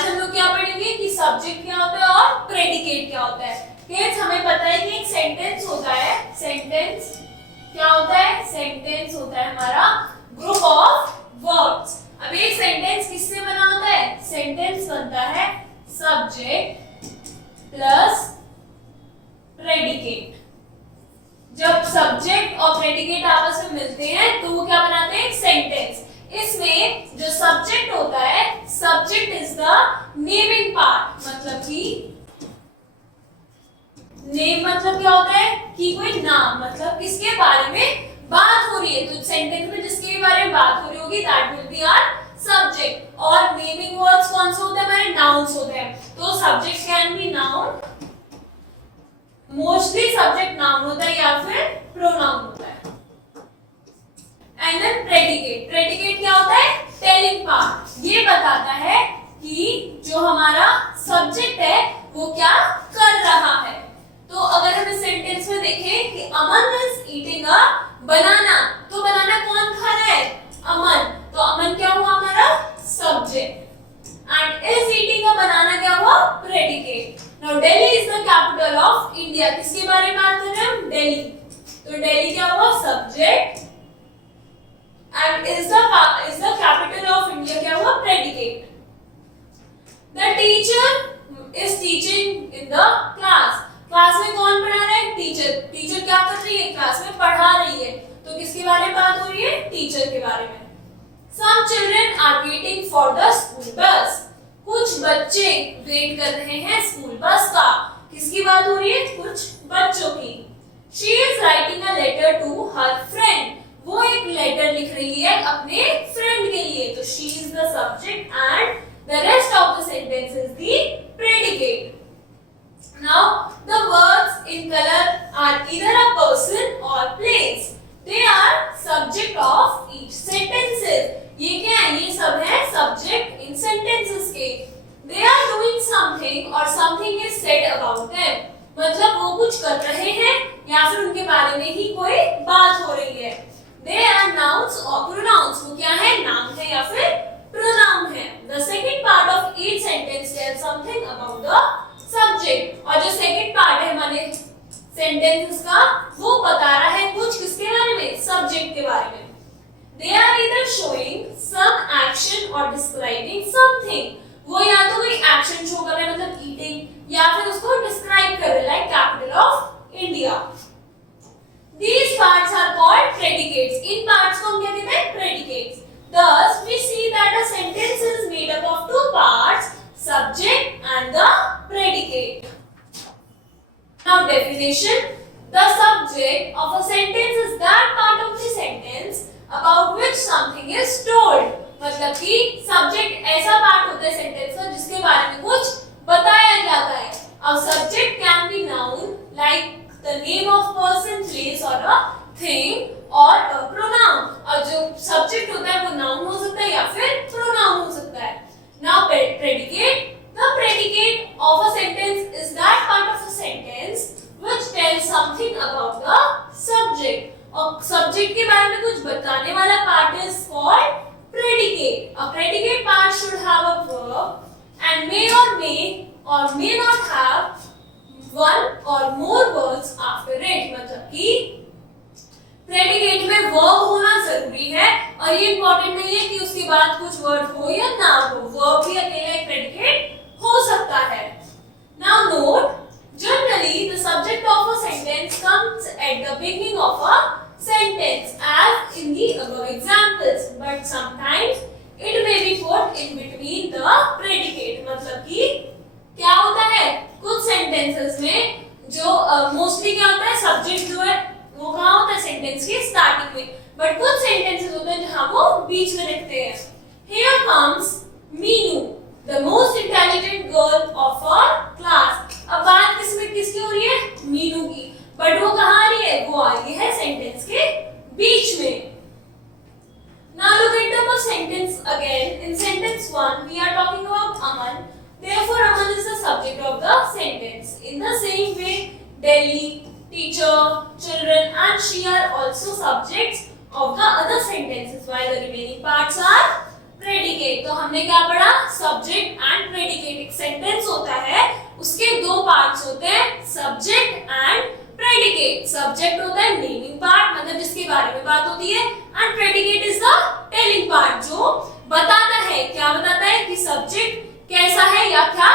आज हम लोग क्या पढ़ेंगे कि सब्जेक्ट क्या होता है और प्रेडिकेट क्या होता है। किड्स हमें पता है कि एक सेंटेंस होता है, सेंटेंस क्या होता है, सेंटेंस होता है हमारा ग्रुप ऑफ वर्ड्स। अब एक सेंटेंस किससे बना होता है, सेंटेंस बनता है सब्जेक्ट प्लस प्रेडिकेट। जब सब्जेक्ट और प्रेडिकेट आपस में मिलते हैं तो वो क्या बनाते हैं, एक सेंटेंस। इसमें जो सब्जेक्ट होता है, subject is the naming part, मतलब कि नेम मतलब क्या होता है कि कोई नाम, मतलब किसके बारे में बात हो रही है। तो सेंटेंस में जिसके बारे में बात हो रही होगी that will be our subject. और नेमिंग वर्ड्स कौन से होते हैं, हमारे नाउन्स होते हैं। तो subject can be noun, mostly subject noun होता है या फिर प्रोनाउन होता है। एंड देन प्रेडिकेट, प्रेडिकेट क्या होता है, टेलिंग पार्ट। ये बताता है कि जो हमारा सब्जेक्ट है वो क्या कर रहा है। तो अगर हम इस सेंटेंस में देखें कि अमन इज ईटिंग अ बनाना, तो बनाना कौन खा रहा है, अमन। तो अमन क्या हुआ, हमारा subject. And is eating a banana क्या हुआ, predicate. Now Delhi is the capital of India, किसके बारे में बात कर रहे हैं हम, दिल्ली। तो दिल्ली क्या हुआ, subject. And is the capital of India क्या हुआ, predicate. The teacher is teaching in the class, class में कौन पढ़ा रहा है, टीचर। टीचर क्या कर रही है, क्लास में पढ़ा रही है। तो किसके बारे में बात हो रही है, टीचर के बारे में। Some children are waiting for the school bus, कुछ बच्चे वेट कर रहे हैं स्कूल बस का। किसकी बात हो रही है, कुछ बच्चों की। She is writing a letter to her friend, वो एक लेटर लिख रही है अपने फ्रेंड के लिए। तो she is the subject and the rest of the sentence is the predicate. Now the words in color are either a person or place. They are subject of each sentences. ये क्या है, ये सब है subject in sentences के। They are doing something or something is said about them, मतलब वो कुछ कर रहे हैं या फिर उनके बारे में ही कोई बात हो रही है। They are nouns or pronouns, वो क्या है, नाम है या फिर pronoun है। The second part of each sentence tells something about the subject, और जो second part है हमारे सेंटेंस का वो बता रहा है कुछ किसके बारे में, सब्जेक्ट के बारे में। They are either showing some action or describing something, वो या तो कोई एक्शन शो कर रहे हैं मतलब ईटिंग, या फिर उसको डिस्क्राइब कर रहे हैं like capital of India. These parts are called predicates, in parts को हम क्या कहते हैं, predicates। Thus we see that a sentence is made up of two parts, subject and the predicate. Now definition, the subject of a sentence is that part of the sentence about which something is told, मतलब कि subject ऐसा part होता है sentence का जिसके बारे में कुछ बताया जाता है। A subject can be noun like the name of person, place or a thing or a pronoun, और जो subject होता है वो noun हो सकता है या फिर pronoun हो सकता है। Now predicate, the predicate of a sentence is that part of a sentence which tells something about the subject, और subject के बारे में कुछ बताने वाला part is called predicate. A predicate part should have a verb and may not have one or more words after it, मतलब कि predicate में verb होना जरूरी है, और ये important नहीं है कि उसके बाद कुछ word हो या ना हो, verb भी अकेला एक predicate हो सकता है। Now note, generally the subject of a sentence comes at the beginning of a sentence as in the above examples, but sometimes it may be put in between the predicate, मतलब कि क्या होता है, कुछ sentences में जो mostly क्या होता है, subject जो है वो कहाँ होता है, sentence के starting में, but कुछ sentences होते हैं जहाँ वो बीच में रखते हैं। Here comes Meenu, the most intelligent girl of our class. अब बात किसकी हो रही है, मीनू की, बट वो कहाँ आ रही है, वो आ रही है सेंटेंस के बीच में। Now look at the sentence again. In sentence 1 we are talking about Aman. Therefore Aman is the subject of the sentence. In the same way Delhi, teacher, children and she are also subjects of the other sentences, while the remaining parts are predicate. तो हमने क्या पढ़ा, subject and predicate. एक sentence होता है उसके दो parts होते हैं, सब्जेक्ट एंड प्रेडिकेट। सब्जेक्ट होता है नेमिंग पार्ट, मतलब जिसके बारे में बात होती है, and predicate is the telling part, जो बताता है, क्या बताता है कि सब्जेक्ट कैसा है या क्या